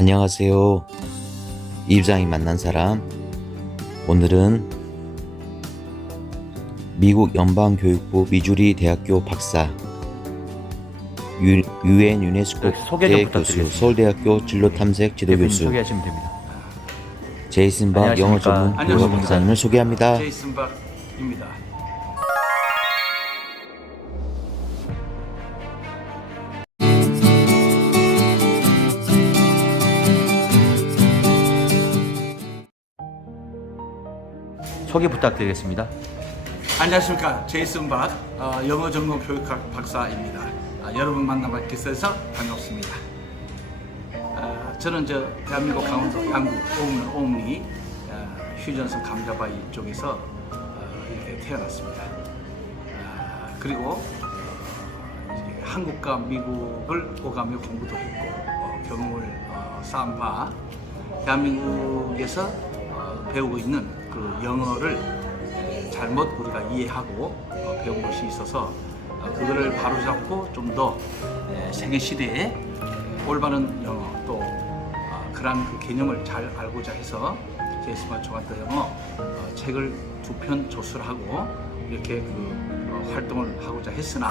안녕하세요. 이부장이 만난 사람. 오늘은 미국 연방교육부 미주리 대학교 박사 유, 유엔 유네스코 네, 소개 좀 교수. 서울대학교 진로탐색 대표님 지도교수 소개하시면 됩니다. 제이슨 박 영어. 전문 안녕하십니까. 박사님을 소개합니다. 제이슨 박입니다. 소개 부탁드리겠습니다. 안녕하십니까 제이슨 박 어, 영어 전공 교육학 박사입니다. 아, 여러분 만나뵙게 돼서 반갑습니다. 아, 저는 저 대한민국 강원도 양구 오문 오문리 아, 휴전선 감자바위 쪽에서 어, 이렇게 태어났습니다. 아, 그리고 어, 한국과 미국을 오가며 공부도 했고 어, 경험을 어, 쌓은 바 대한민국에서 어, 배우고 있는 그 영어를 잘못 우리가 이해하고 어, 배운 것이 있어서 어, 그거를 바로잡고 좀더 세계 시대에 올바른 영어 또 어, 그러한 그 개념을 잘 알고자 해서 제이스마 조간다 영어 어, 책을 두 편 조술하고 이렇게 그 어, 활동을 하고자 했으나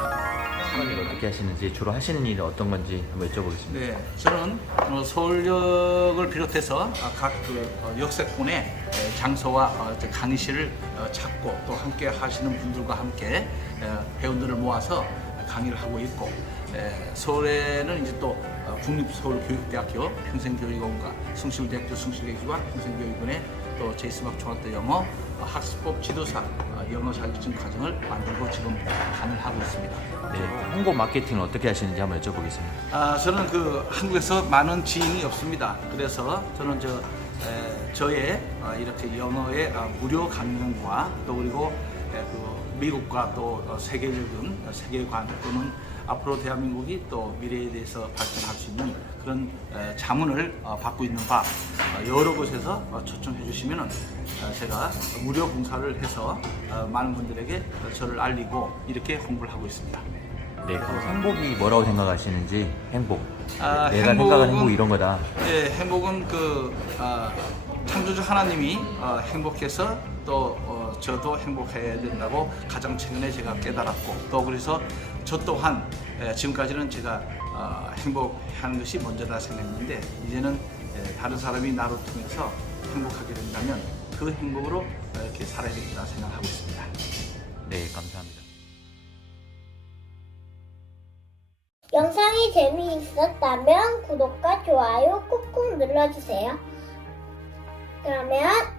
사람일 어떻게 하시는지 주로 하시는 일이 어떤 건지 한번 여쭤보겠습니다. 네, 저는 어, 서울역을 비롯해서 어, 각그 어, 역세권의 에, 장소와 어, 강의실을 어, 찾고 또 함께 하시는 분들과 함께 에, 회원들을 모아서 강의를 하고 있고 에, 서울에는 이제 또 어, 국립서울교육대학교 평생교육원과 숭실대학교 숭실대학교와 평생교육원의 또 제이스박 중학교 영어 어, 학습법 지도사 어, 영어 자격증 과정을 만들고 지금 강의를 하고 있습니다. 네, 홍보 마케팅을 어떻게 하시는지 한번 여쭤보겠습니다. 아, 저는 그 한국에서 많은 지인이 없습니다. 그래서 저는 저 에, 저의 아, 이렇게 영어의 아, 무료 강연과 또 그리고 에, 그 미국과 또 어, 세계적인 세계관 또는 앞으로 대한민국이 또 미래에 대해서 발전할 수 있는 그런 에, 자문을 어, 받고 있는 바 어, 여러 곳에서 어, 초청해 주시면은 어, 제가 무료 봉사를 해서 어, 많은 분들에게 저를 알리고 이렇게 홍보를 하고 있습니다. 네, 감사합니다. 행복이 뭐라고 생각하시는지 행복. 아, 내가 행복은- 생각하는 행복 이런 거다. 예, 행복은 그 아, 창조주 하나님이 어, 행복해서 또 어, 저도 행복해야 된다고 가장 최근에 제가 깨달았고 또 그래서 저 또한 예, 지금까지는 제가 어, 행복하는 것이 먼저다 생각했는데 이제는 예, 다른 사람이 나를 통해서 행복하게 된다면 그 행복으로 어, 이렇게 살아야 되겠다 생각하고 있습니다. 네, 감사합니다. 영상이 재미있었다면 구독과 좋아요 꾹꾹 눌러주세요. 그러면